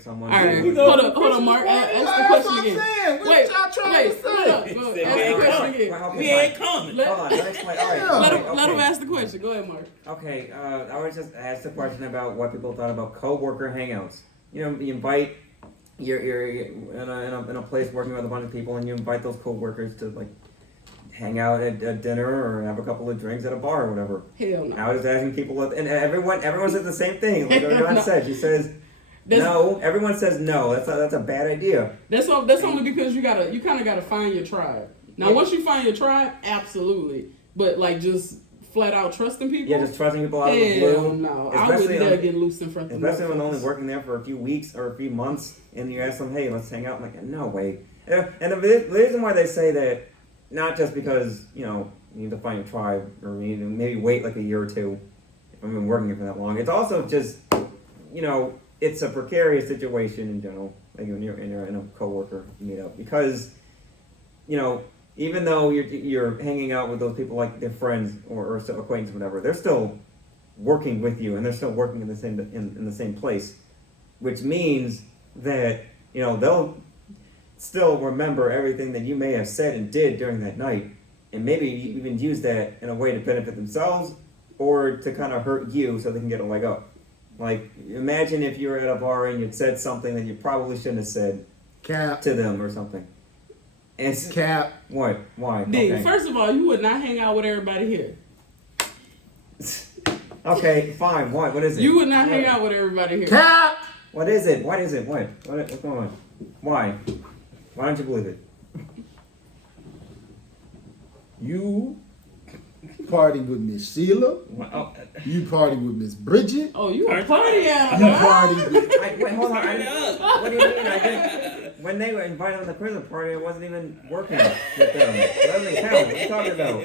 Someone. All right, hold on, Mark. Ask the question again. What y'all trying to say? Ask the question again. We ain't coming. Hold on, let me explain. All right, Let him ask the question. Go ahead, Mark. Okay, I was just asked a question about what people thought about co-worker hangouts. You know, you invite you're in a place working with a bunch of people, and you invite those co-workers to like hang out at dinner or have a couple of drinks at a bar or whatever. Hell no. I was just asking people, and everyone said the same thing. Like everyone said, she says. No, everyone says no. That's a bad idea. That's only because you kind of gotta find your tribe. Now, once you find your tribe, absolutely. But like just flat out trusting people. Yeah, just trusting people out of the blue. No, I wouldn't dare get loose in front of them. Especially when only working there for a few weeks or a few months, and you ask them, "Hey, let's hang out." I'm like, no way. And the reason why they say that, not just because you need to find your tribe or you need to maybe wait like a year or two. If I've been working here for that long, it's also just it's a precarious situation in general, like when you're in a coworker meetup, because even though you're hanging out with those people like their friends or acquaintances, whatever, they're still working with you and they're still working in the same place, which means that they'll still remember everything that you may have said and did during that night, and maybe even use that in a way to benefit themselves or to kind of hurt you so they can get a leg up. Like, imagine if you were at a bar and you'd said something that you probably shouldn't have said to them or something. And Cap. What? Why? D, Okay. First of all, you would not hang out with everybody here. Okay, fine. What is it? You would not hang out with everybody here. Cap. What is it? What is it? What's going on? Why? Why don't you believe it? You party with Miss Sheila. You party with Miss Bridget. Oh, you a party You animal. party with Wait, hold on. What do you mean? I didn't. When they were invited on the prison party, I wasn't even working with them. That doesn't count. What are you talking about?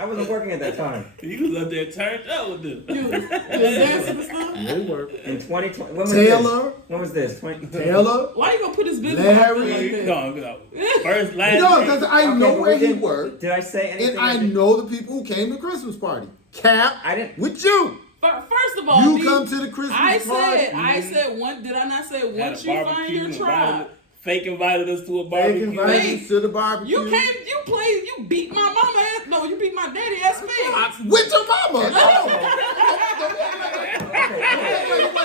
I wasn't working at that time. You was up there turned up with them. You was dancing and stuff? they work. In 2020. When was Taylor. this? When was this? Taylor. Why you gonna put his business Larry. out there like that? No. First, last. No, because I Okay, know but where we he didn't- worked, Did I say anything? and I know the people who came to the Christmas party. Cap. I didn't. With you. First of all, You D, come to the Christmas I party. said one. Did I not say Had once a you find barbecue, your tribe? Fake invited us to a They barbecue. invited Hey, us to the barbecue. You came, you beat my mama ass. No, you beat my daddy ass me. With your mama.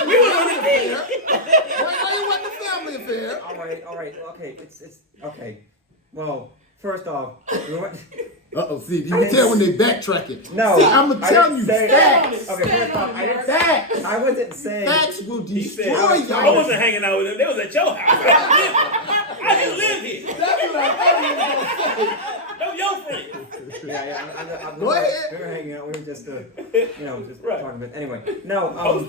You was on the team. Why you wasn't a family affair? All right. Okay, it's okay. Well, first off, See, you can tell when they backtracking. no. See, I'm gonna I tell didn't you say- facts. Okay, first off, I didn't. Facts. I wasn't saying. Facts will He said, destroy I y'all. wasn't hanging out with them. They was at your house. I didn't live here. That's what I thought you were gonna say. Them your friends. I'm Go ahead. We were hanging out. We were just, just Right. talking about. Anyway, no.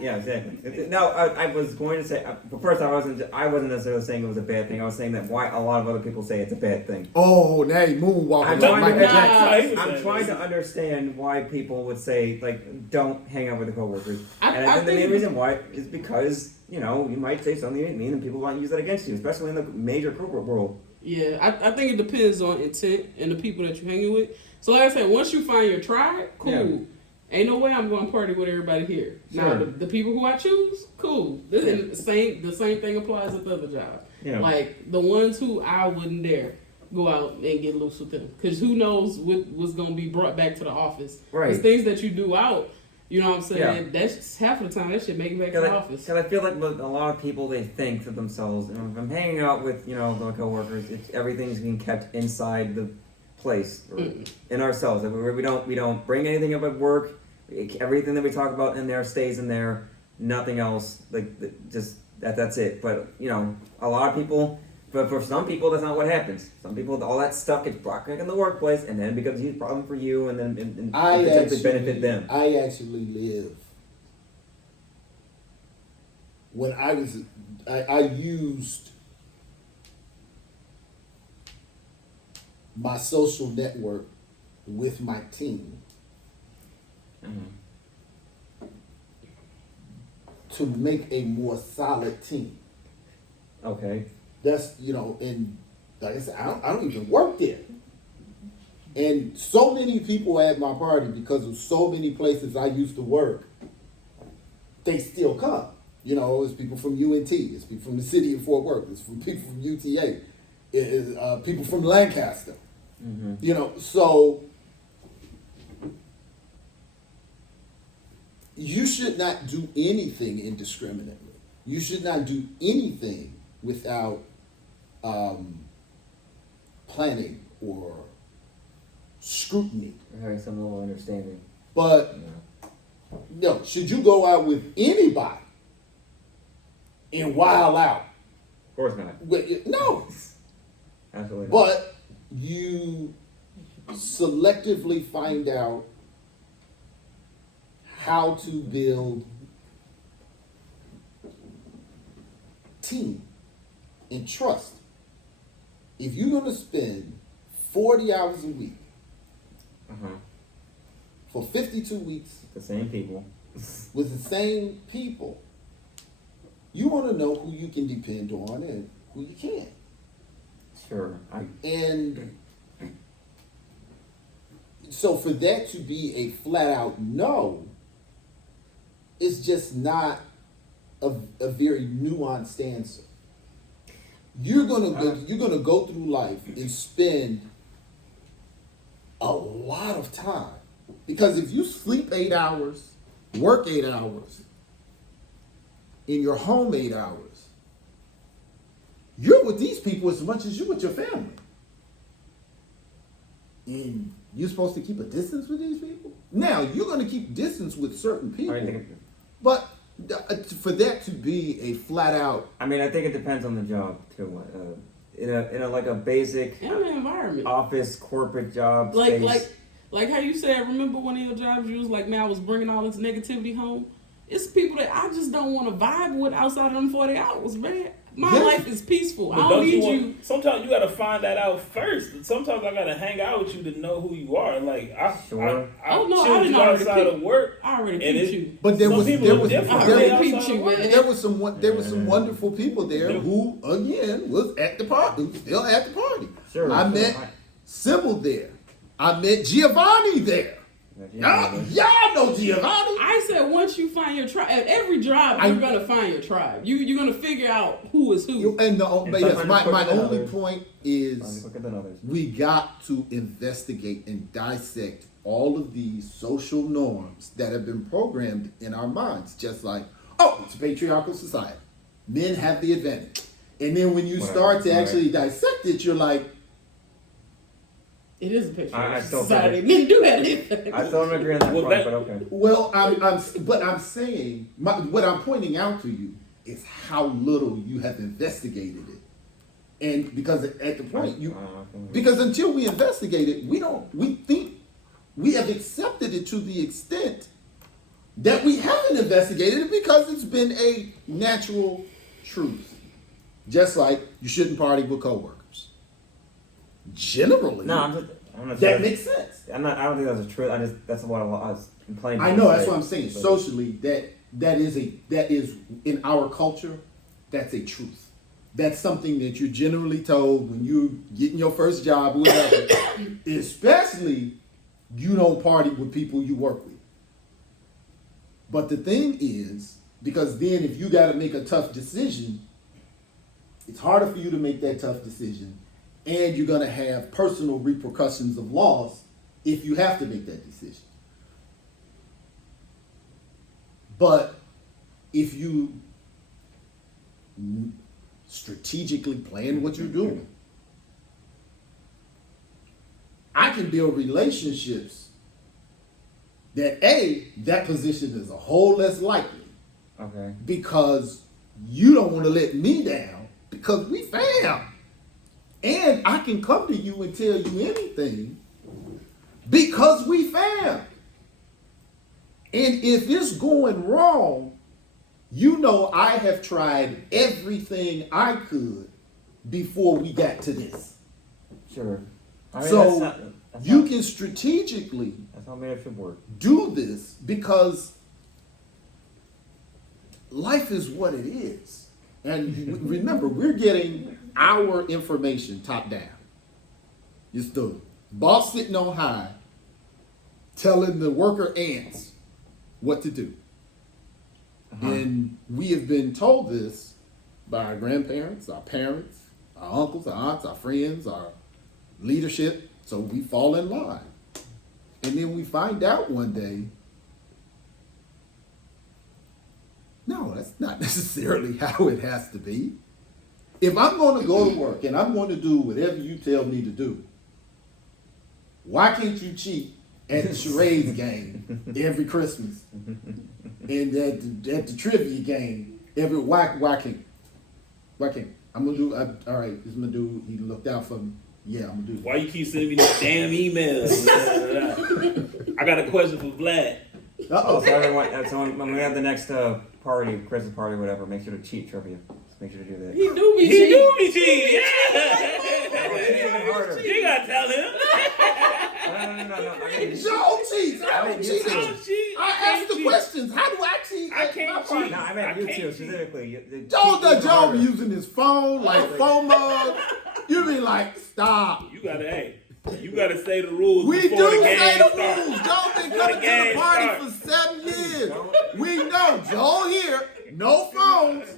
Yeah, exactly. No, I was going to say. But first, I wasn't necessarily saying it was a bad thing. I was saying that why a lot of other people say it's a bad thing. Oh, now he moonwalking I'm like trying, Michael to, Jackson. I'm trying to understand why people would say like don't hang out with the coworkers. And I think the think- main reason why is because you might say something you didn't mean and people might use that against you, especially in the major corporate world. Yeah, I think it depends on intent and the people that you're hanging with. So like I said, once you find your tribe, cool. Yeah. Ain't no way I'm going to party with everybody here. Now, Sure. the people who I choose, cool. The same thing applies at the other job. Yeah. Like, the ones who I wouldn't dare go out and get loose with them. Because who knows what's going to be brought back to the office. Right. Because things that you do out, you know what I'm saying? Yeah. That's half of the time, that shit make it back to the office. Because I feel like with a lot of people, they think to themselves, if I'm hanging out with, the coworkers, everything's being kept inside the place, or in ourselves. We don't bring anything up at work. Everything that we talk about in there stays in there. Nothing else. Just that's it. But, a lot of people, but for some people, that's not what happens. Some people, all that stuff gets brought back in the workplace, and then it becomes a huge problem for you, and then and potentially benefit them. I actually live. When I used my social network with my team to make a more solid team. Okay. That's, and like I said, I don't even work there. And so many people at my party, because of so many places I used to work, they still come. You know, it's people from UNT, it's people from the city of Fort Worth, it's from people from UTA, it's people from Lancaster. Mm-hmm. You know, so you should not do anything indiscriminately. You should not do anything without planning or scrutiny. Having some level of understanding. But no, should you go out with anybody and wild out? Of course not. No. Absolutely not. But you selectively find out how to build team and trust. If you're going to spend 40 hours a week Uh-huh. for 52 weeks The same people. with the same people, you want to know who you can depend on and who you can't. Sure. And so for that to be a flat out no, it's just not a very nuanced answer. You're gonna go through life and spend a lot of time, because if you sleep 8 hours, work 8 hours, in your home 8 hours, you're with these people as much as you're with your family. And you're supposed to keep a distance with these people? Now, you're going to keep distance with certain people. But for that to be a flat out... I mean, I think it depends on the job, too. In a like a basic In an environment. office, corporate job Like space. like how you said, remember one of your jobs you was like, man, I was bringing all this negativity home? It's people that I just don't want to vibe with outside of them 40 hours, man. My Yeah. life is peaceful. I But don't need you. Sometimes you gotta find that out first. Sometimes I gotta hang out with you to know who you are. Like I Sure. Oh, no, I choose didn't you already outside pick- of work. I already And peeped it- you. But there Some was people there are was different. I there already was- peeped you, man. there was some wonderful people there who again was at the party, who still at the party. Sure. I met Sybil there. I met Giovanni there. Y'all know Giovanni. I said once you find your tribe, at every job you're gonna find your tribe. You're gonna figure out who is who. And some yes, are my quicker than only others. point Some is quicker than others. we got to investigate and dissect all of these social norms that have been programmed in our minds. Just like, oh, it's a patriarchal society. Men have the advantage. And then when you Right, start to right. actually dissect it, you're like, It is a picture. I still society. think Men do have it. I still don't agree on that Well, part, that- but okay. well, I'm saying, what I'm pointing out to you is how little you have investigated it. And because at the point because until we investigate it, we think we have accepted it to the extent that we haven't investigated it because it's been a natural truth. Just like you shouldn't party with coworkers. Generally, No, I'm not that sure. makes sense. I don't think that's a truth. That's what I was complaining. I know that's what I'm saying. Socially, that is in our culture, that's a truth. That's something that you're generally told when you're getting your first job, or whatever. Especially, you don't party with people you work with. But the thing is, because then if you got to make a tough decision, it's harder for you to make that tough decision, and you're going to have personal repercussions of loss if you have to make that decision. But if you strategically plan what you're doing, I can build relationships that position is a whole less likely Okay. because you don't want to let me down because we fam. And I can come to you and tell you anything because we fam. And if it's going wrong, you know I have tried everything I could before we got to this. Sure. I mean, So that's you not, can strategically that's how marriage should work. do this because life is what it is. And remember, we're getting our information top down. It's the boss sitting on high telling the worker ants what to do. And we have been told this by our grandparents, our parents, our uncles, our aunts, our friends, our leadership. So we fall in line. And then we find out one day, no, that's not necessarily how it has to be. If I'm going to go to work and I'm going to do whatever you tell me to do, why can't you cheat at the charades game every Christmas? And at the trivia game why can't I'm gonna do all right, this is my dude, he looked out for me. Yeah, I'm gonna do it. Why you keep sending me these damn emails? I got a question for Vlad. Oh, so everyone, so when we have the next party, Christmas party, whatever, make sure to cheat trivia. Just make sure to do that. He do be He cheating. do be cheating. Yeah. Even harder. You gotta tell him. No. I mean, Joe cheats. I don't cheat. I don't cheat. I asked the questions. How do I cheat? I at can't my party? cheat. no, I meant I you can't two cheat. specifically. Joe be using his phone like phone mug. You be like, stop. You gotta say the rules We before do the game say the starts. rules. Joe been Before the coming to game the party starts. for 7 years. We know. Joe here, no phones.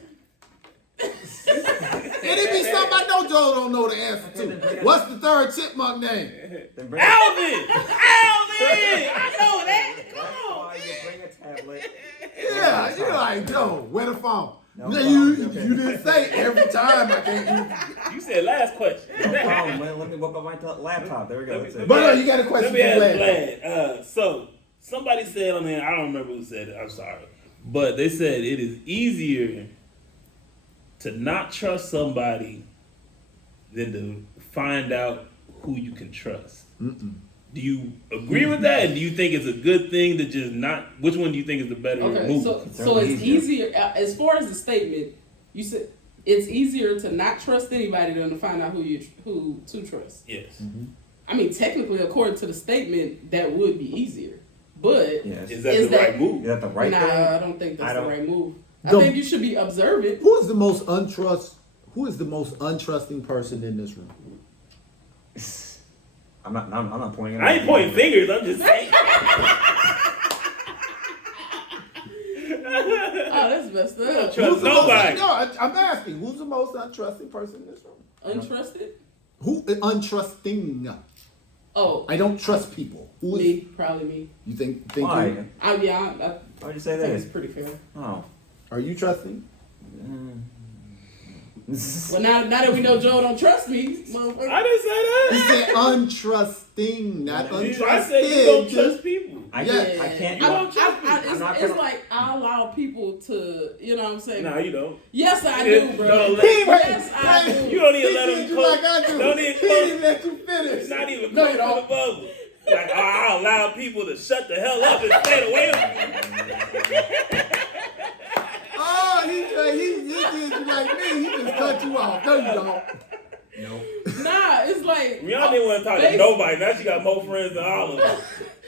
And it be something I know Joe don't know the answer to. What's the third chipmunk name? Then bring Alvin! I know that! Come on! Why you bring a tablet? Yeah, you're like, Joe, where the phone? No No, phone, okay. you didn't say every time I can't You said last question. No problem. Let me whip up my laptop. There we go. That's it. But you got a Let question me for ask Vlad. Vlad. So, somebody said on there, I don't remember who said it, I'm sorry. But they said it is easier to not trust somebody than to find out who you can trust. Do you agree with that? And do you think it's a good thing to just not? Which one do you think is the better Okay, move? so it's easier as far as the statement. You said it's easier to not trust anybody than to find out who to trust. Yes. I mean, technically, according to the statement, that would be easier. But Yes. Is that Is the that- right move? Is that the right nah, thing? I don't think that's I the don't- right move. I Don't- think you should be observant. Who is the most untrusting person in this room? I'm not pointing. I ain't pointing fingers. I'm just saying. Oh, that's messed up. Trust Who's the most- nobody. No, I'm asking. Who's the most untrusting person in this room? Untrusted? Who untrusting? Oh, I don't trust people. Who is? me, probably me. You think Why? you? I Why'd you say think it's that? pretty fair. Oh. Are you trusting? Well, now that we know Joe don't trust me, motherfucker. I didn't say You that. said untrusting, not untrusted. I said you don't trust people. I Yeah. can't. You don't trust me. I'm not It's gonna- like I allow people to, you know what I'm saying? No, you don't. Yes, I Yeah, do, bro. no, let- Yes, I do. You don't even He let did him you cook. like I do. Don't even He cook. didn't let you finish. It's not even No, close you to don't. the bubble. Like, I allow people to shut the hell up and stay away from me. Oh, he did you like me. He just cut you off. No, you don't. Nope. Nah, it's like Rihanna didn't want to talk to Basi- nobody. Now she got more friends than all of us.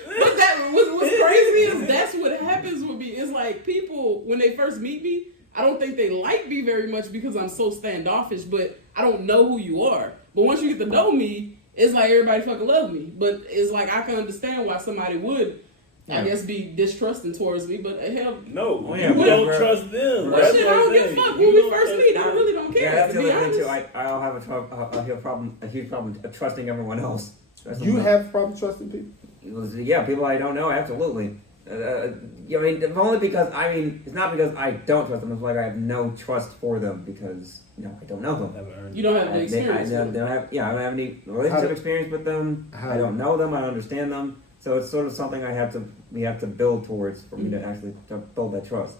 But what's crazy is that's what happens with me. It's like people when they first meet me, I don't think they like me very much because I'm so standoffish. But I don't know who you are. But once you get to know me, it's like everybody fucking love me. But it's like I can understand why somebody would, I guess, be distrusting towards me. But hell, No, Oh, you yeah, don't we're- trust them. well, That's shit, I what I'm don't give a saying. fuck You when we don't first trust meet. I them. really don't care. Yeah, that's to the be other thing too. honest. I'll have a huge problem trusting everyone else. You have problems trusting people? Yeah, people I don't know, absolutely. I mean, only because it's not because I don't trust them. It's like I have no trust for them because I don't know them. Never earned You don't have the experience. I don't have any relationship experience with them. I don't know them. I don't understand them. So it's sort of something we have to build towards for me to actually build that trust.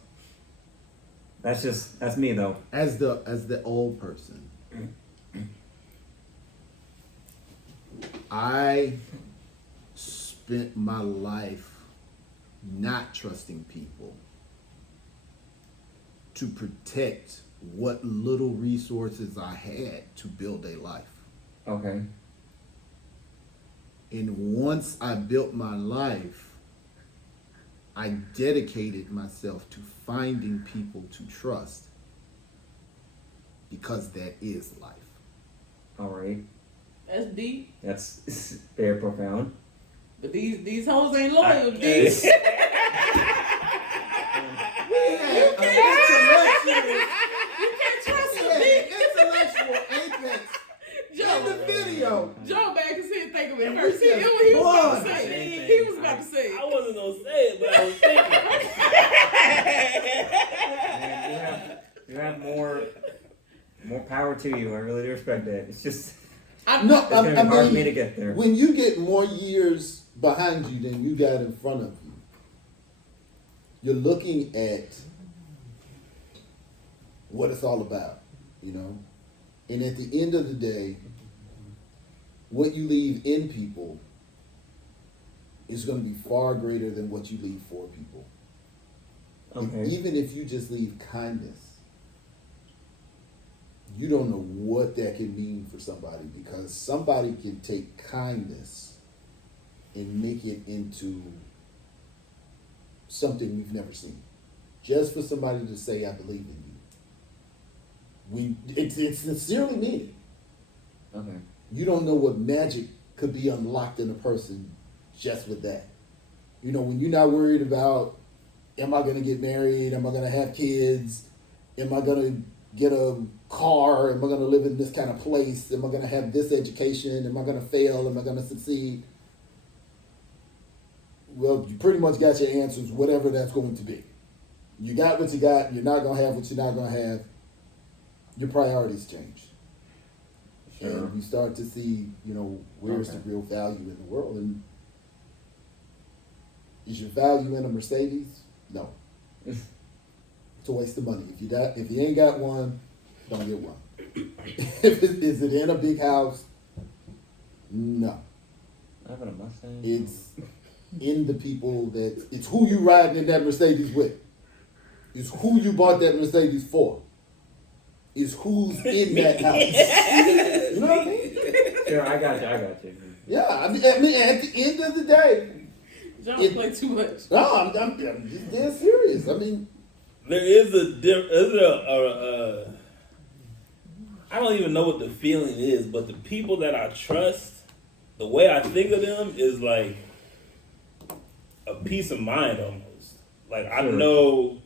That's me though. As the old person, I spent my life not trusting people to protect what little resources I had to build a life. Okay. And once I built my life, I dedicated myself to finding people to trust because that is life. All right. That's deep. That's very profound. But these hoes ain't loyal, D. We had know, Joe back his head thinking it And first. we He just was about to blood. say it. He was about to say I it. wasn't gonna say it, but I was thinking. Man, you have more power to you. I really do respect that. It's just no, it's gonna be hard for me to mean, get there. when you get more years behind you than you got in front of you, you're looking at what it's all about, you know? And at the end of the day, what you leave in people is going to be far greater than what you leave for people. Okay. Even if you just leave kindness, you don't know what that can mean for somebody, because somebody can take kindness and make it into something we've never seen. Just for somebody to say, I believe in you. It's sincerely mean it. Okay. You don't know what magic could be unlocked in a person just with that. You know, when you're not worried about, am I going to get married? Am I going to have kids? Am I going to get a car? Am I going to live in this kind of place? Am I going to have this education? Am I going to fail? Am I going to succeed? Well, you pretty much got your answers, whatever that's going to be. You got what you got. You're not going to have what you're not going to have. Your priorities change. Sure. And you start to see, you know, where's Okay. the real value in the world. And is your value in a Mercedes? No. It's a waste of money. If you ain't got one, don't get one. Is it in a big house? No. Having a Mustang. It's in the people it's who you riding in that Mercedes with. It's who you bought that Mercedes for. It's who's in that house. You know what I mean? Sure, I got you. Yeah, I mean, at the end of the day, John It- played too much. no, I'm just dead serious. I mean, There is I don't even know what the feeling is, but the people that I trust, the way I think of them is like a peace of mind almost. Like I Sure. know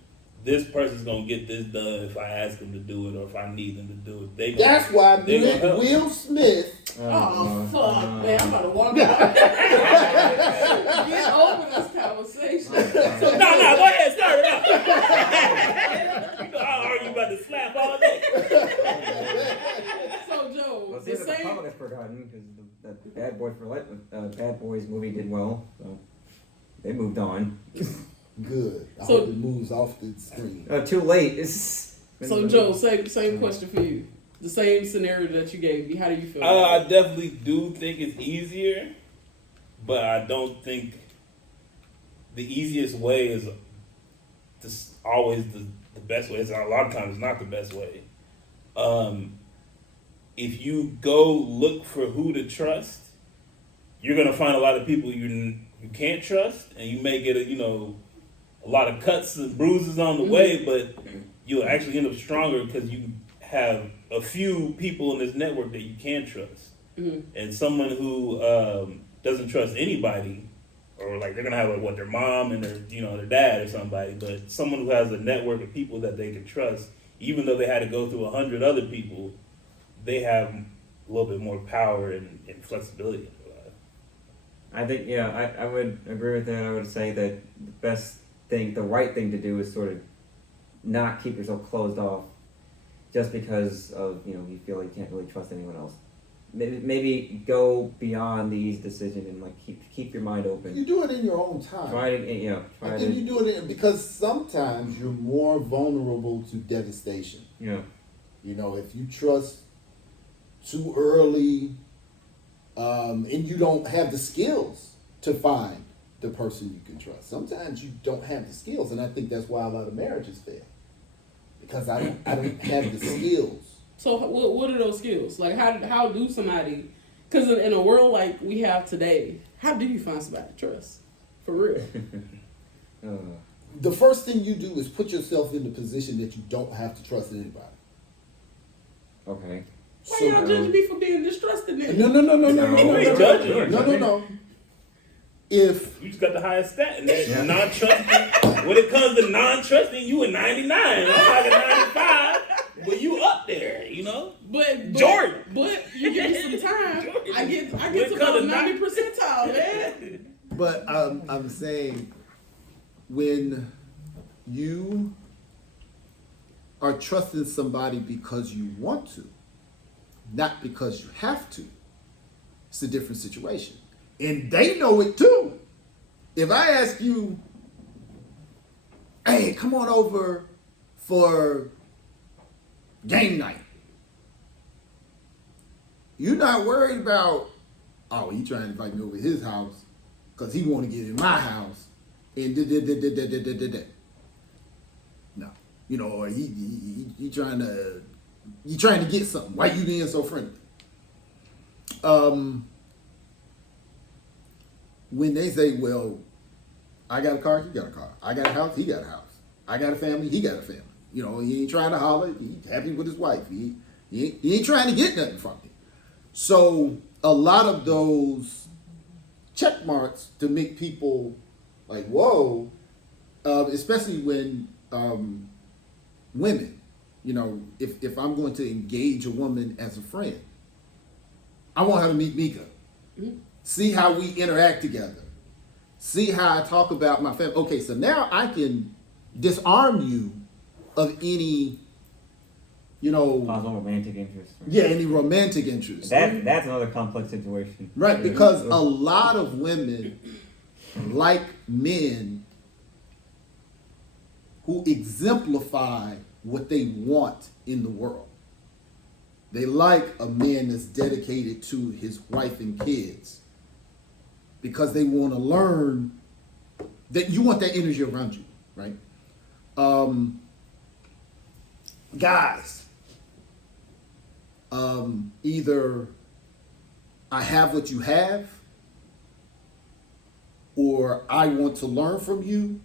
this person's gonna get this done if I ask them to do it or if I need them to do it. that's why they gonna help. Will Smith. Oh, fuck, man. I'm about to walk out. Get over this conversation. No, go ahead, start it up. You know, I'll argue about the slap all day. So, Joe, Well, see the that the same. public has forgotten because the Bad Boys movie did well, so they moved on. Good. I So- hope it moves off the screen. Too late. It's So, Joe, same question for you. The same scenario that you gave me. How do you feel? I definitely do think it's easier, but I don't think the easiest way is just always the best way. It's a lot of times it's not the best way. If you go look for who to trust, you're gonna find a lot of people you can't trust, and you may get a lot of cuts and bruises on the way, but you'll actually end up stronger because you have a few people in this network that you can trust. And someone who doesn't trust anybody, or like they're gonna have their mom and their dad or somebody, but someone who has a network of people that they can trust, even though they had to go through 100 other people, they have a little bit more power and flexibility in their life. I think, I would agree with that. I would say that the right thing to do is sort of not keep yourself closed off just because of, you feel like you can't really trust anyone else. Maybe go beyond the easy decision and like keep your mind open. You do it in your own time. Try to, I think you do it because sometimes you're more vulnerable to devastation. yeah. You know, if you trust too early, and you don't have the skills to find the person you can trust. Sometimes you don't have the skills, and I think that's why a lot of marriages fail. Because I don't have the skills. So, what are those skills? Like, how do somebody? Because in a world like we have today, how do you find somebody to trust? For real. The first thing you do is put yourself in the position that you don't have to trust anybody. Okay. Why y'all judging me for being distrusted then? No. If You just got the highest stat, and that's Yeah. non-trusting. When it comes to non-trusting, you a 99. I'm talking 95. But you up up there, you know. But Jordan. But you give me some time. Jordan. I get What to about color 90 percentile, man. But I'm saying, when you are trusting somebody because you want to, not because you have to, it's a different situation. And they know it too. If I ask you, hey, come on over for game night, you're not worried about, oh, he trying to invite me over to his house because he want to get in my house and da. No, you know, or he trying to get something. Why you being so friendly? When they say, well, I got a car, he got a car. I got a house, he got a house. I got a family, he got a family. You know, he ain't trying to holler. He happy with his wife. He ain't trying to get nothing from me. So a lot of those check marks to make people like, whoa, especially when women, you know, if I'm going to engage a woman as a friend, I want her to meet Mika. Mm-hmm. See how we interact together. See how I talk about my family. Okay, so now I can disarm you of any, you know, Possible romantic interest. yeah, any romantic interest. That's another complex situation. Right, because a lot of women like men who exemplify what they want in the world. They like a man that's dedicated to his wife and kids because they want to learn that you want that energy around you, right? Guys, either I have what you have, or I want to learn from you,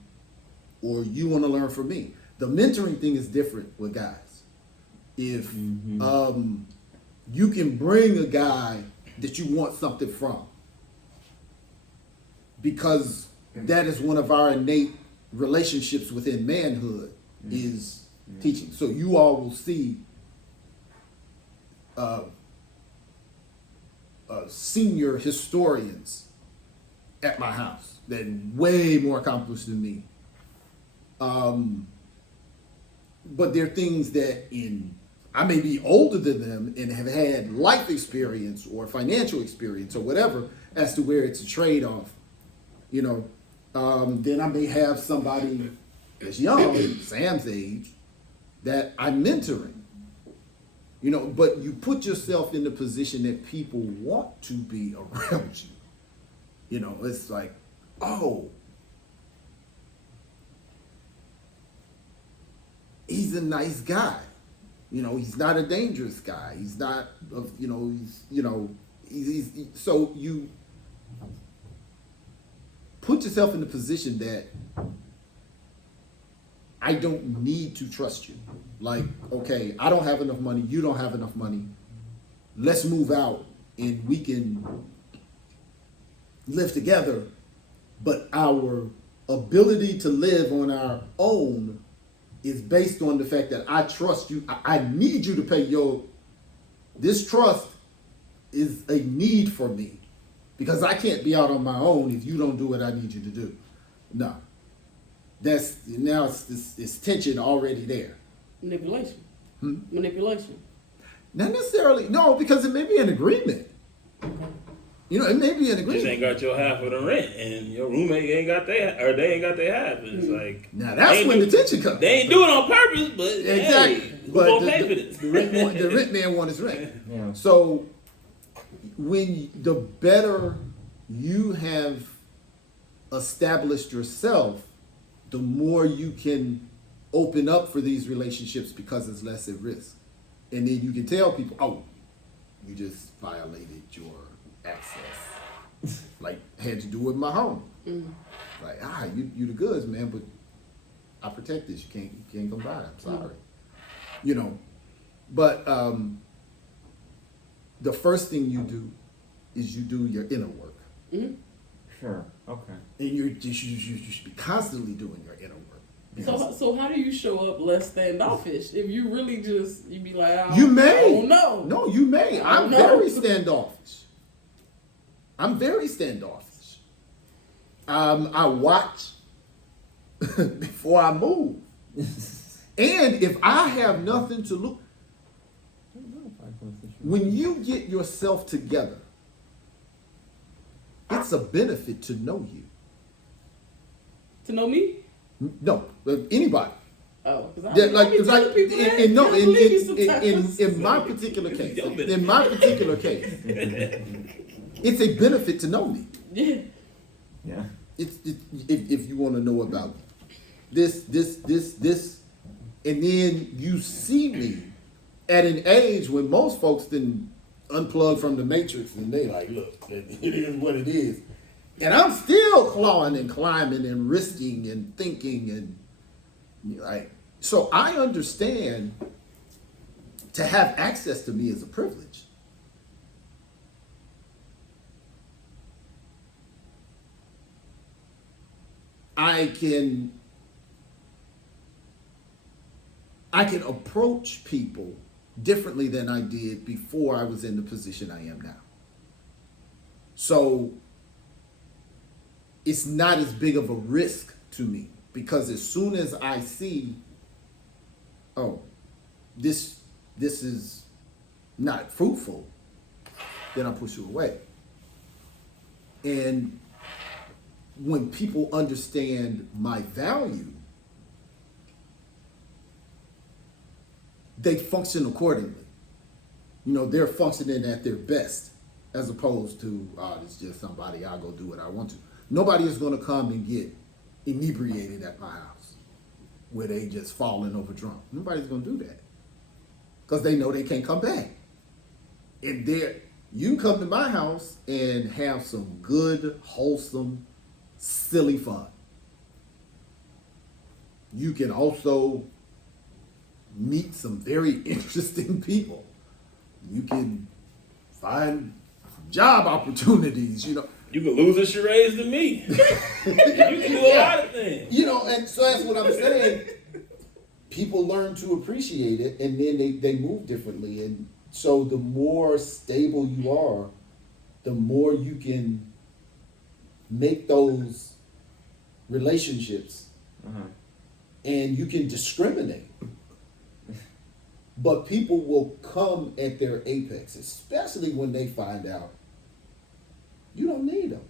or you want to learn from me. The mentoring thing is different with guys. If you can bring a guy that you want something from, because that is one of our innate relationships within manhood, is teaching. So you all will see senior historians at my house that are way more accomplished than me. But there are things that I may be older than them and have had life experience or financial experience or whatever as to where it's a trade-off. You know, then I may have somebody that's young, Sam's age, that I'm mentoring. You know, but you put yourself in the position that people want to be around you. You know, it's like, oh, he's a nice guy. You know, he's not a dangerous guy. He's not, so you put yourself in the position that I don't need to trust you. Like, okay, I don't have enough money. You don't have enough money. Let's move out and we can live together. But our ability to live on our own is based on the fact that I trust you. I need you to pay this trust is a need for me because I can't be out on my own if you don't do what I need you to do. No. It's tension already there. Manipulation. Manipulation. Not necessarily, no, because it may be an agreement. You know, it may be an Just agreement. ain't got your half of the rent, and your roommate ain't got their, or they ain't got their half. And it's like Now that's when the tension comes. They ain't do it on purpose, but Exactly. hey, who gonna pay for this? The rent man wants his rent. Yeah. So the better you have established yourself, the more you can open up for these relationships because it's less at risk. And then you can tell people, oh, you just violated your access. Like, had to do with my home. Like, you the goods, man, but I protect this. You can't come by. I'm sorry. You know, but the first thing you do is you do your inner work. Sure. Okay. And you should be constantly doing your inner work. So how do you show up less standoffish if you really you be like, You may. I don't know. No, you may. I'm know. very standoffish. I'm very standoffish. I watch before I move. And if I have nothing to look, when you get yourself together, it's a benefit to know you. To know me? No, anybody. Oh, because Yeah, I be telling people that. in my particular case, it's a benefit to know me. Yeah. Yeah. It's if you want to know about this, and then you see me at an age when most folks didn't unplug from the matrix and they like, look, it is what it is. And I'm still clawing and climbing and risking and thinking and like, so I understand to have access to me is a privilege. I can approach people differently than I did before I was in the position I am now. So it's not as big of a risk to me because as soon as I see, oh, this is not fruitful, then I push it away. And when people understand my value, they function accordingly. You know, they're functioning at their best as opposed to, it's just somebody, I'll go do what I want to. Nobody is going to come and get inebriated at my house where they just falling over drunk. Nobody's going to do that because they know they can't come back. And you come to my house and have some good, wholesome, silly fun. You can also meet some very interesting people. You can find job opportunities, you know. You can lose a charades to me. You can do a lot of things. You know, and so that's what I'm saying. People learn to appreciate it and then they move differently. And so the more stable you are, the more you can make those relationships and you can discriminate. But people will come at their apex, especially when they find out you don't need them.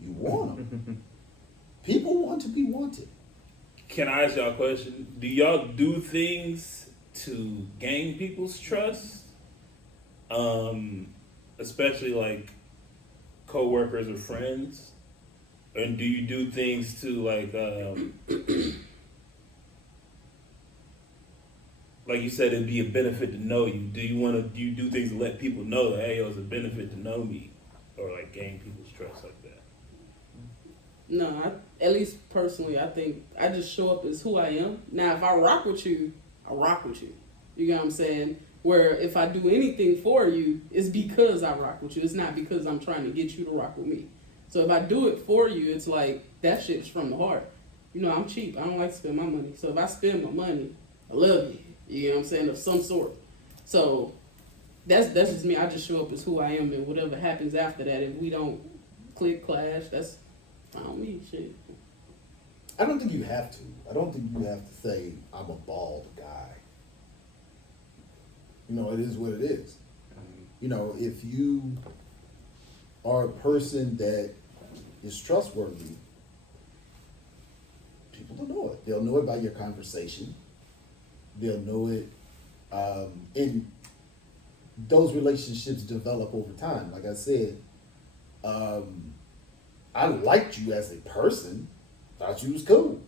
You want them. People want to be wanted. Can I ask y'all a question? Do y'all do things to gain people's trust? Especially like co-workers or friends? Or do you do things to like like you said, it'd be a benefit to know you. Do you do things to let people know that, hey, it's a benefit to know me? Or like gain people's trust like that? No, at least personally, I think I just show up as who I am. Now, if I rock with you, I rock with you. You get what I'm saying? Where if I do anything for you, it's because I rock with you. It's not because I'm trying to get you to rock with me. So if I do it for you, it's like that shit's from the heart. You know, I'm cheap. I don't like to spend my money. So if I spend my money, I love you. You know what I'm saying? Of some sort. So that's just me. I just show up as who I am, and whatever happens after that, if we don't click, clash, that's fine me. Shit. I don't think you have to. I don't think you have to say, I'm a bald guy. You know, it is what it is. You know, if you are a person that is trustworthy, people will know it. They'll know it by your conversation. They'll know it. And those relationships develop over time. Like I said, I liked you as a person, thought you was cool.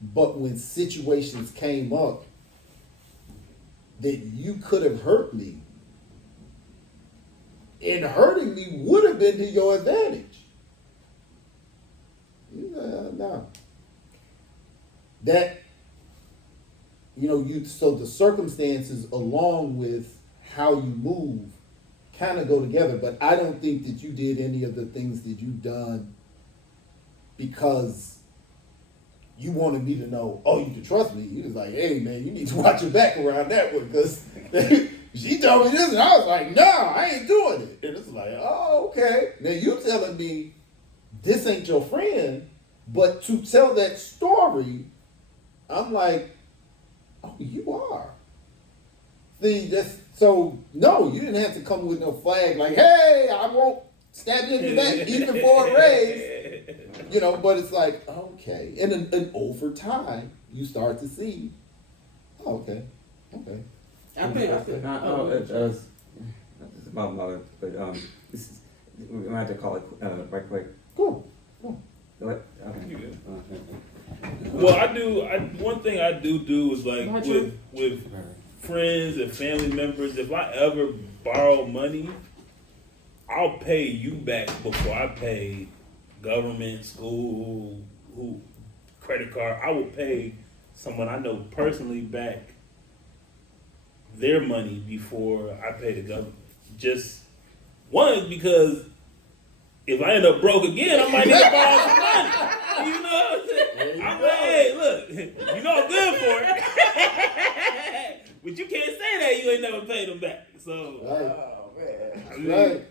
But when situations came up that you could have hurt me, and hurting me would have been to your advantage. No. That, you know, so the circumstances along with how you move kind of go together, but I don't think that you did any of the things that you've done because you wanted me to know, oh, you can trust me. You was like, hey, man, you need to watch your back around that one because she told me this, and I was like, no, I ain't doing it. And it's like, oh, okay. Now you telling me this ain't your friend, but to tell that story, I'm like, oh, you are. See, that's so. No, you didn't have to come with no flag like, hey, I won't stab you in the back even for a raise. You know, but it's like, okay. And over time, you start to see, oh, okay. I think. It's about mother, but this is, we might have to call it right quick. Cool. What? Okay. You good. Well, one thing I do is like Not true. with friends and family members, if I ever borrow money, I'll pay you back before I pay government, school, credit card. I will pay someone I know personally back their money before I pay the government. Just one, because if I end up broke again, I might need to borrow some money. You know what I'm saying? I'm like, hey, look, you know I'm good for it. But you can't say that you ain't never paid them back. So, Right. I mean, Right.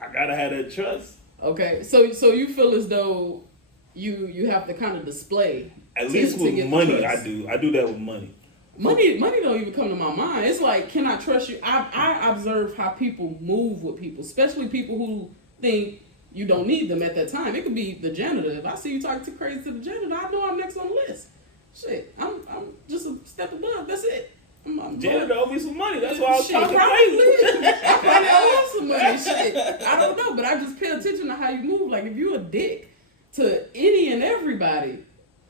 I gotta have that trust. Okay, so you feel as though you have to kind of display. At least to with get the money, trust. I do that with money. Money don't even come to my mind. It's like, can I trust you? I observe how people move with people, especially people who think you don't need them at that time. It could be the janitor. If I see you talking too crazy to the janitor, I know I'm next on the list. Shit, I'm just a step above. That's it. I'm Janitor owe me some money. That's why I was Shit, talking probably. crazy. I probably owe him some money. Shit, I don't know, but I just pay attention to how you move. Like if you're a dick to any and everybody,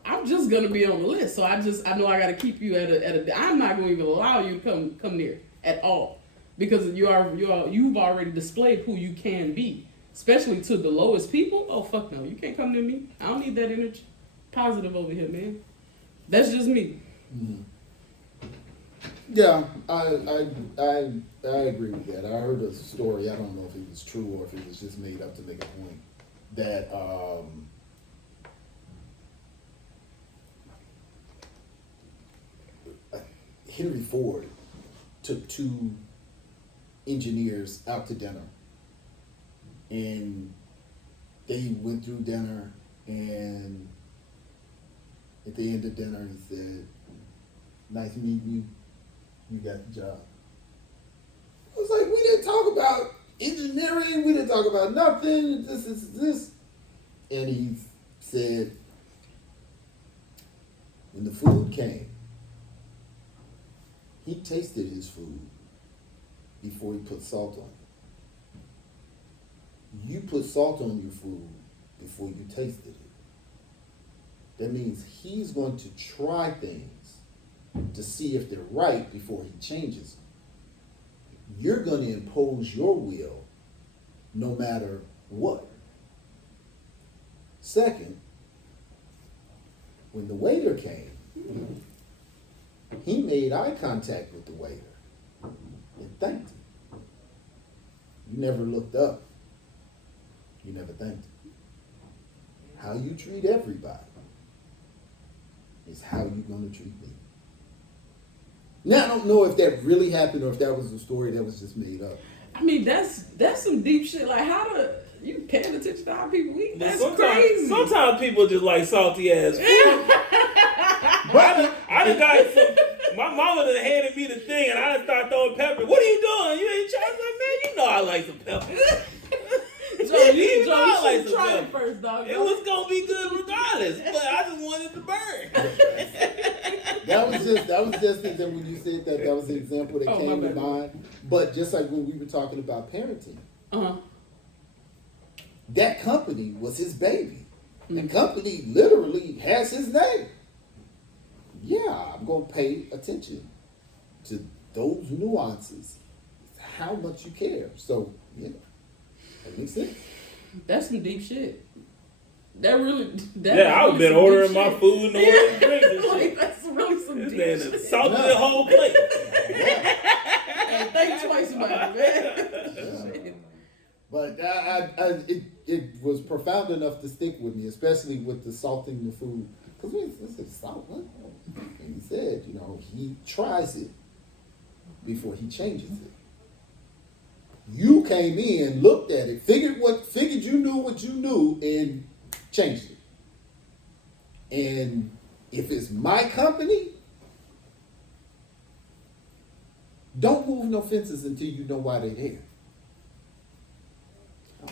I'm just gonna be on the list. So I know I gotta keep you at a. I'm not gonna even allow you to come near at all because you've already displayed who you can be, especially to the lowest people. Oh fuck no, you can't come near me. I don't need that energy. Positive over here, man. That's just me. Mm-hmm. Yeah, I agree with that. I heard a story. I don't know if it was true or if it was just made up to make a point that Henry Ford took two engineers out to dinner, and they went through dinner, and at the end of dinner, he said, "Nice meeting you. You got the job." I was like, we didn't talk about engineering. We didn't talk about nothing. This. And he said, when the food came, he tasted his food before he put salt on it. You put salt on your food before you tasted it. That means he's going to try things to see if they're right before he changes them. You're going to impose your will no matter what. Second, when the waiter came, he made eye contact with the waiter and thanked him. You never looked up. You never thanked him. How you treat everybody is how you're going to treat me. Now, I don't know if that really happened or if that was a story that was just made up. I mean, that's some deep shit. Like, you paying attention to how people eat? That's sometimes, crazy. Sometimes people just like salty ass food. I done got some. My mama done handed me the thing, and I done started throwing pepper. What are you doing? You ain't trying to say, man, you know I like some pepper. Joe, you know I like should some try pepper. it first, dog. It was gonna be good regardless, but I just wanted to burn. That was just that when you said that was the example that came to mind. But just like when we were talking about parenting, that company was his baby. The company literally has his name. Yeah, I'm gonna pay attention to those nuances, how much you care. So, yeah, that makes sense. That's some deep shit. That really. Yeah, I've been ordering my food and ordering drinks and Like, shit. that's really some This deep man shit. is salted the whole plate. Hey, think twice about it, man. Shit. But it was profound enough to stick with me, especially with the salting the food. because this is Southland. And he said, you know, he tries it before he changes it. You came in, looked at it, figured you knew what you knew, and changed it. And if it's my company, don't move no fences until you know why they're there.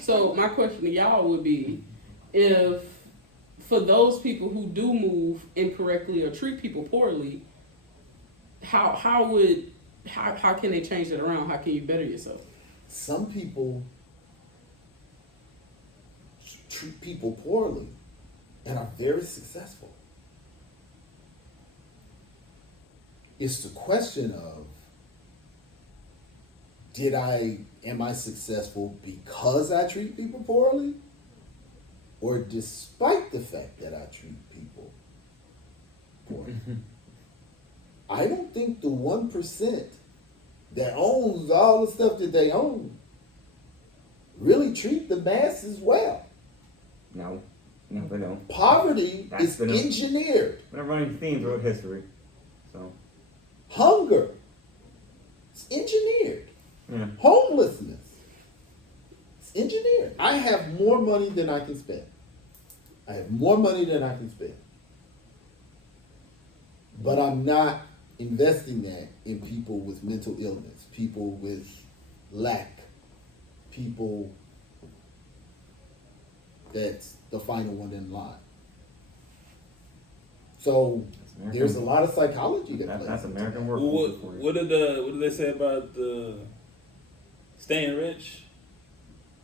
So my question to y'all would be, if for those people who do move incorrectly or treat people poorly, how can they change that around? How can you better yourself? Some people treat people poorly and are very successful. It's the question of, am I successful because I treat people poorly? Or despite the fact that I treat people poorly? I don't think the 1% that owns all the stuff that they own really treat the masses well. No, they don't. Poverty That's is been a- engineered. Been a running theme throughout history. So, Hunger, it's engineered. yeah. Homelessness, it's engineered. I have more money than I can spend. But I'm not investing that in people with mental illness, people with lack, people that's the final one in line. So American- there's a lot of psychology that plays That's into American that. work. Well, for you. what did they say about the staying rich?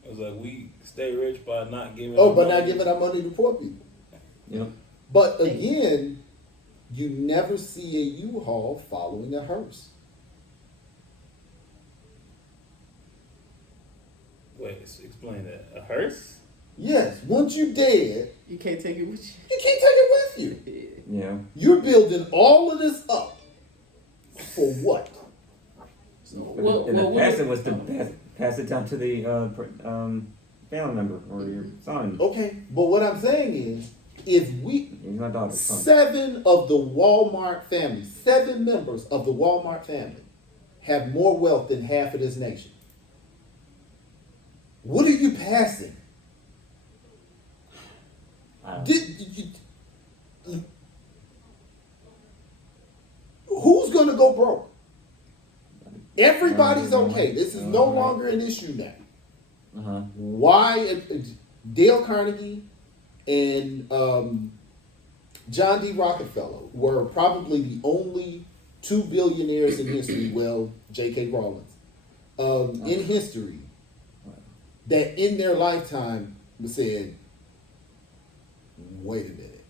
It was like, we stay rich by not giving. Oh, our but money. not giving our money to poor people. Yep. But again, you never see a U-Haul following a hearse. Wait, explain that. A hearse? Yes, once you're dead, You can't take it with you can't take it with you. you. Yeah. You're building all of this up for what? But in the past, it was to pass it down to the family member or your son. Okay, but what I'm saying is, if we, He's my daughter's son. 7 of the Walmart family, 7 members of the Walmart family have more wealth than half of this nation. What are you passing? Who's going to go broke? Everybody's okay. This is no longer an issue now. Uh-huh. Why Dale Carnegie and John D. Rockefeller were probably the only 2 billionaires in history, well, J.K. Rawlins, in history, that in their lifetime said, wait a minute,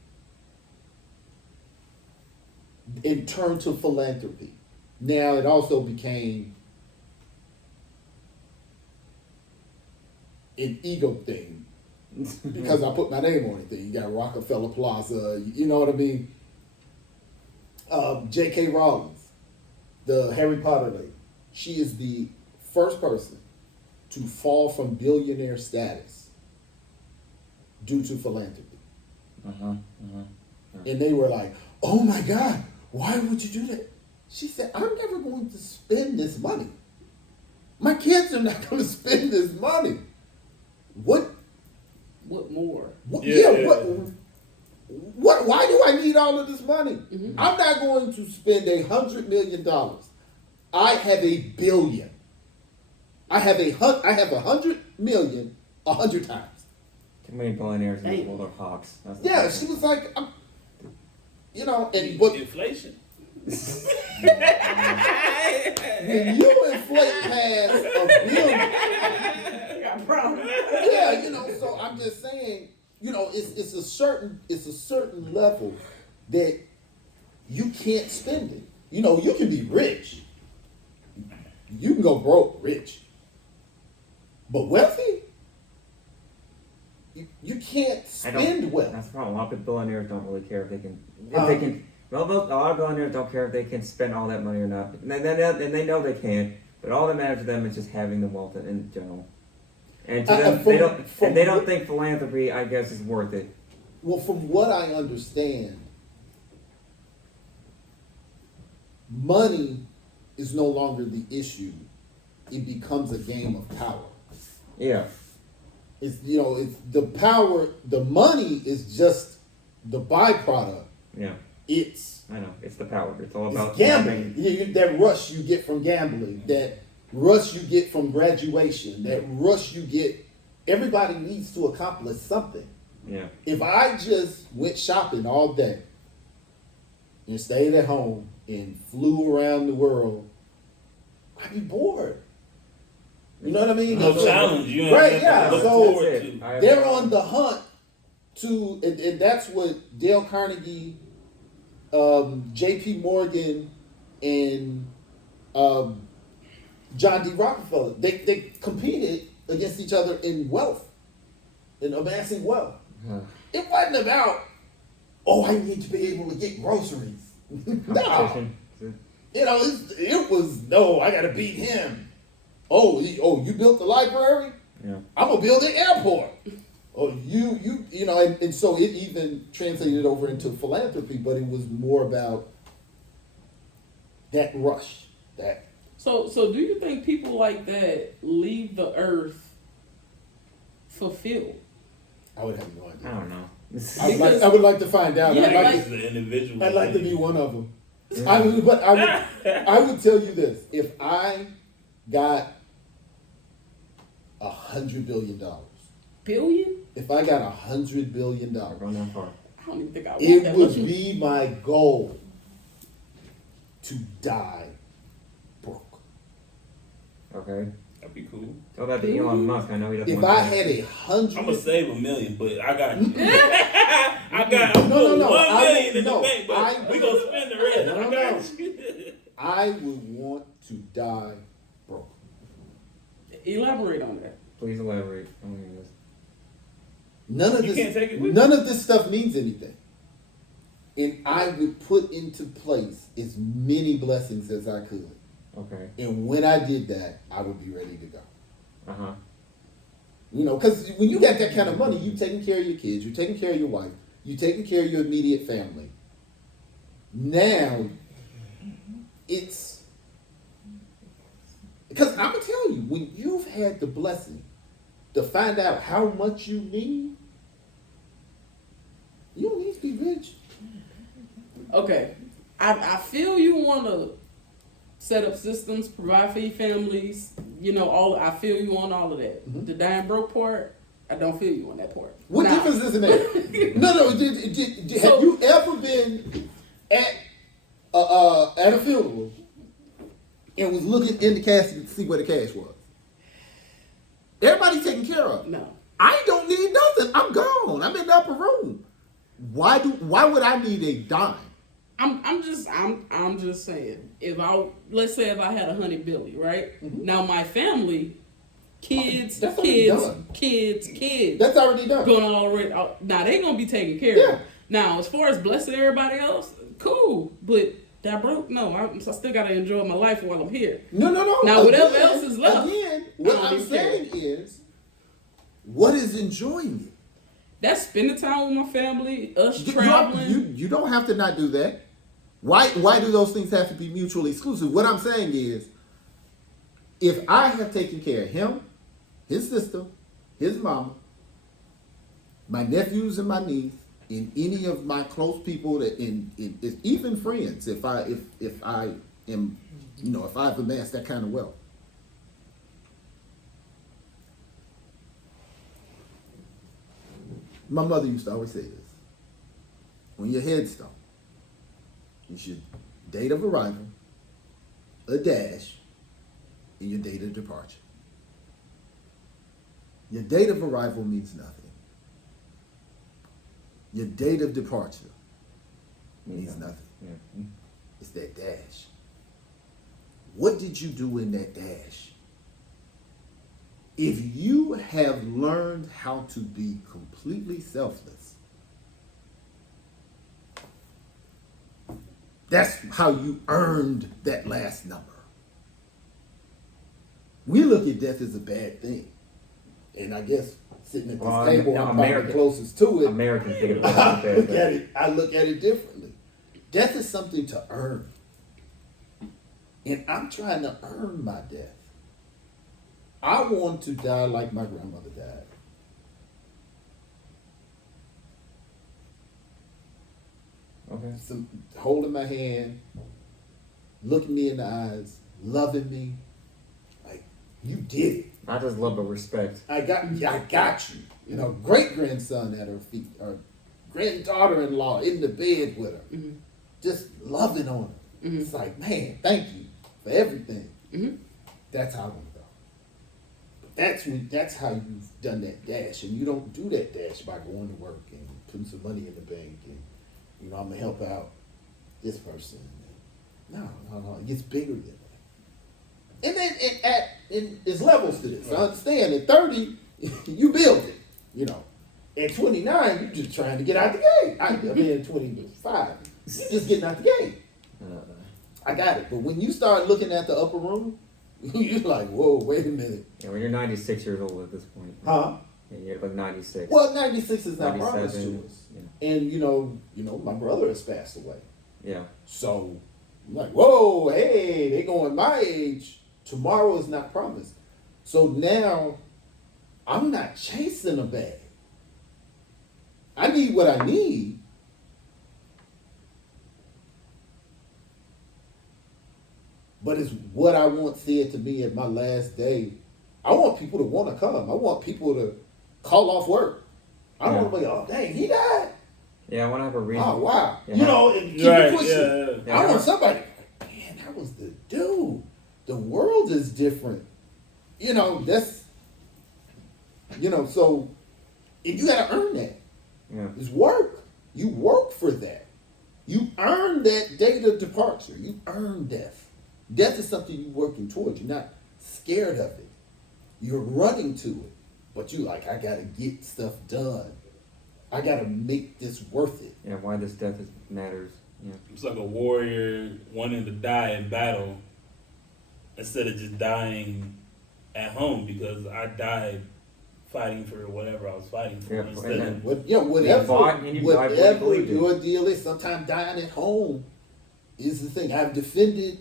and turned to philanthropy. Now it also became an ego thing because I put my name on it. You got Rockefeller Plaza, you know what I mean? J.K. Rowlings, the Harry Potter lady, she is the first person to fall from billionaire status due to philanthropy. Uh-huh. Uh-huh. And they were like, oh my God, why would you do that? She said, I'm never going to spend this money. My kids are not going to spend this money. What more? Why do I need all of this money? Mm-hmm. I'm not going to spend $100 million. I have $1 billion. I have $100 million 100 times. Too many billionaires in this world are hawks. That's the Yeah, problem. she was like, and what Inflation. when you inflate past $1 billion. Yeah, so I'm just saying, it's a certain level that you can't spend it. You can be rich. You can go broke rich. But wealthy, you can't spend wealth. That's the problem. A lot of billionaires don't really care if they can. Well, a lot of billionaires don't care if they can spend all that money or not. And they know they can. But all that matters to them is just having the wealth in general. And to them, they don't think philanthropy, I guess, is worth it. Well, from what I understand, money is no longer the issue. It becomes a game of power. Yeah. It's it's the power. The money is just the byproduct. Yeah. It's I know. It's the power. It's all about gambling. That rush you get from gambling. That rush you get from graduation. That rush you get. Everybody needs to accomplish something. Yeah. If I just went shopping all day and stayed at home and flew around the world, I'd be bored. You know what I mean? No challenge. You ain't Right, nothing yeah. to look So forward That's to. it. I have they're no- on the hunt to, and that's what Dale Carnegie, J.P. Morgan, and John D. Rockefeller, they competed against each other in wealth, in amassing wealth. It wasn't about, oh, I need to be able to get groceries. No. Competition. It was, no, I got to beat him. Oh, you built the library? Yeah. I'm gonna build an airport. Oh, and so it even translated over into philanthropy, but it was more about that rush. That So do you think people like that leave the earth fulfilled? I would have no idea. I don't know. I would like to find out. Yeah, I'd, like It's the individual. I'd like to be thing. one of them. I would tell you this: if I got $100 billion, Billion? if I got $100 billion, Not going that far. I don't even think I want it that would much. be my goal to die broke. Okay. That'd be cool. Tell that to Elon Musk. I know he doesn't If want I to. had I'm gonna $100, save $1 million, but I got you. I got. I'm No, putting no, $1 I million in no, the bank, but we gonna spend the rest. No, I no. got you. I would want to die broke. Elaborate on that. Please elaborate. I don't hear this. None of You this. can't take it with None of this stuff means anything, and I would put into place as many blessings as I could. Okay. And when I did that, I would be ready to go. Uh huh. Because when you got that kind of money, you taking care of your kids, you're taking care of your wife, you're taking care of your immediate family. Now, it's because I'm gonna tell you, when you've had the blessing to find out how much you need, you don't need to be rich. Okay. I feel you want to set up systems, provide for your families, I feel you on all of that. Mhm. The dying broke part, I don't feel you on that part. What Now, difference is that? No. Have you ever been at a funeral and was looking in the casket to see where the cash was? Everybody's taken care of. No. I don't need nothing. I'm gone. I'm in the upper room. Why would I need a dime? I'm just saying. Let's say if I had $100 billion, right? Mhm. Now my family, kids, That's already done. kids, That's already done. gonna already. Now they gonna be taken care Yeah. of. Now as far as blessing everybody else, cool. But that broke. No, I still gotta enjoy my life while I'm here. No. Now, whatever else is left, Again, what I don't I'm even care. saying is, what is enjoying it? That's spending time with my family, us You- traveling. You don't have to not do that. Why do those things have to be mutually exclusive? What I'm saying is, if I have taken care of him, his sister, his mama, my nephews and my niece, and any of my close people that even friends, if I am, if I've amassed that kind of wealth. My mother used to always say this. On your headstone, you should date of arrival, a dash, and your date of departure. Your date of arrival means nothing. Your date of departure means nothing. Yeah. It's that dash. What did you do in that dash? If you have learned how to be completely selfless, that's how you earned that last number. We look at death as a bad thing. And I guess sitting at this Well, table, no, I'm probably American- closest to it. Americans think of it I like look that. at it. I look at it differently. Death is something to earn. And I'm trying to earn my death. I want to die like my grandmother died. Okay. Some, holding my hand, looking me in the eyes, loving me. Like, you did it. Not just love, but respect. I got you. You know, great grandson at her feet, or granddaughter-in-law in the bed with her, just loving on her. It's like, man, thank you for everything. That's how I want to go. But that's how you've done that dash, and you don't do that dash by going to work and putting some money in the bank and, you know, I'm gonna help out this person. No, it gets bigger than that. And then there's levels to this. I understand at 30, you build it, you know. At 29, you're just trying to get out the gate. I mean, at 25, you're just getting out the gate. I got it. But when you start looking at the upper room, you're like, whoa, wait a minute. Yeah, when you're 96 years old at this point. Huh? Yeah, you're like 96. Well, 96 is not promised to 97, us. yeah. And, you know, my brother has passed away. Yeah. So, I'm like, whoa, hey, they going my age. Tomorrow is not promised. So now, I'm not chasing a bag. I need what I need. But it's what I want said to me at my last day. I want people to want to come. I want people to call off work. I don't want to be, oh, dang, he died. Yeah, I want to have a reason. Oh, wow. Yeah. You know, and keep Right, it pushing. yeah. I want somebody, man, that was the dude. The world is different. You know, that's, you know, so, and you got to earn that. Yeah. It's work. You work for that. You earn that date of departure. You earn death. Death is something you're working towards. You're not scared of it. You're running to it. But you like, I got to get stuff done. I got to make this worth it. Yeah, why this death matters. Yeah. It's like a warrior wanting to die in battle instead of just dying at home, because I died fighting for whatever I was fighting for. Yeah, Instead and of, then- What, yeah, whatever, fought and you died for what you whatever believed in. your deal is, sometimes dying at home is the thing. I've defended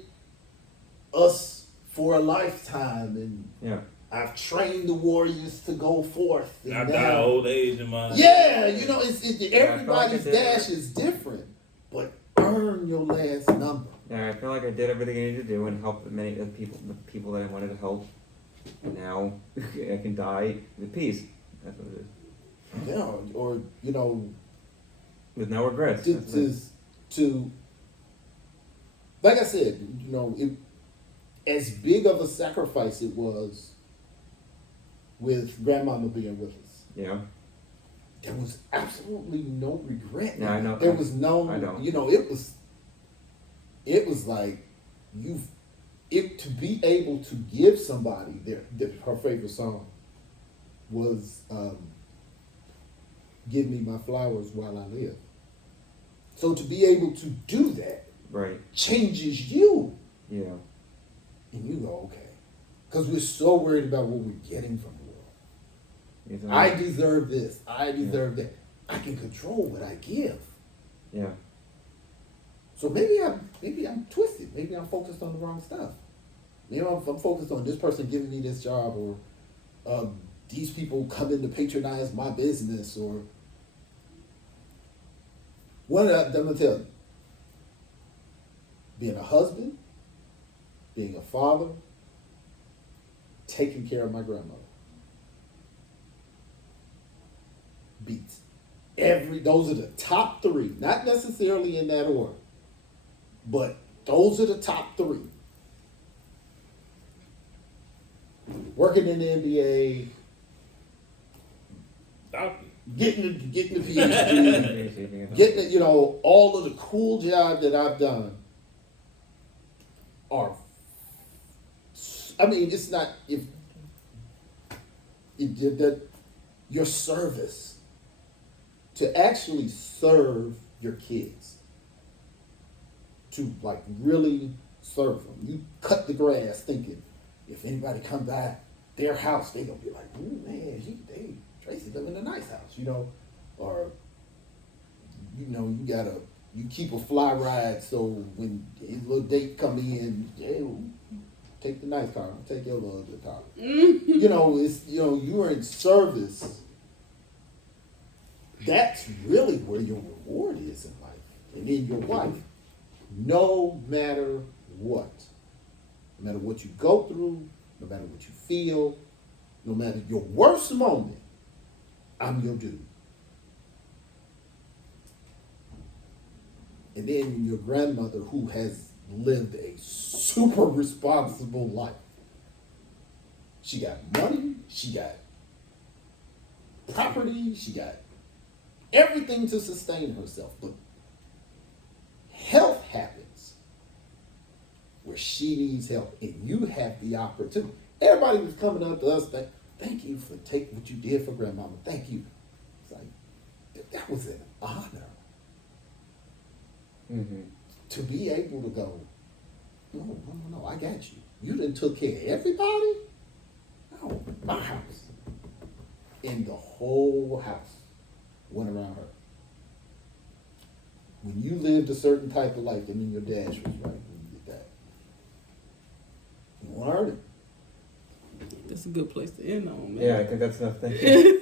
us for a lifetime, and Yeah. I've trained the warriors to go forth. And I now- died old age in my Yeah, you know, it's I feel like everybody's I did. dash is different, but earn your last number. Yeah, I feel like I did everything I needed to do and helped many of the people that I wanted to help. Now I can die with peace. That's what it is. Yeah, or you know, With no regrets. to, That's it. to like I said, you know, as big of a sacrifice it was with grandmama being with us. Yeah. There was absolutely no regret. Yeah, I know. There was no, I don't. you know, it was like to be able to give somebody her favorite song was Give Me My Flowers While I Live. So to be able to do that Right. changes you. Yeah. And you go, okay. Because we're so worried about what we're getting from the world. It's, I deserve this. I deserve that. I can control what I give. Yeah. So maybe I'm twisted. Maybe I'm focused on the wrong stuff. Maybe I'm focused on this person giving me this job, or these people coming to patronize my business, or what I'm gonna tell you. Being a husband, being a father, taking care of my grandmother. Beats. Those are the top three. Not necessarily in that order. But those are the top three. Working in the NBA, doctor. getting the PhD, getting it, you know, all of the cool jobs that I've done are, I mean, it's not, if it did that, your service, to actually serve your kids, to like really serve them. You cut the grass thinking, if anybody come by their house, they gonna be like, ooh, man, Tracy live in a nice house, you know, or, you know, you got a You keep a fly ride so when his little date come in, hey, take the nice car, I'll take your little ugly car. You know, it's you're in service. That's really where your reward is in life. And in your wife, no matter what you go through, no matter what you feel, no matter your worst moment, I'm your dude. And then your grandmother, who has lived a super responsible life. She got money, she got property, she got everything to sustain herself. But health happens where she needs help, and you have the opportunity. Everybody was coming up to us, thank you for taking what you did for grandmama. Thank you. It's like, that was an honor. Mm-hmm. To be able to go, no, I got you. You done took care of everybody? No, my house. And the whole house went around her. When you lived a certain type of life, and then your dash was right when you did that. You want to earn it. That's a good place to end on, man. Yeah, I think that's enough. Thank you.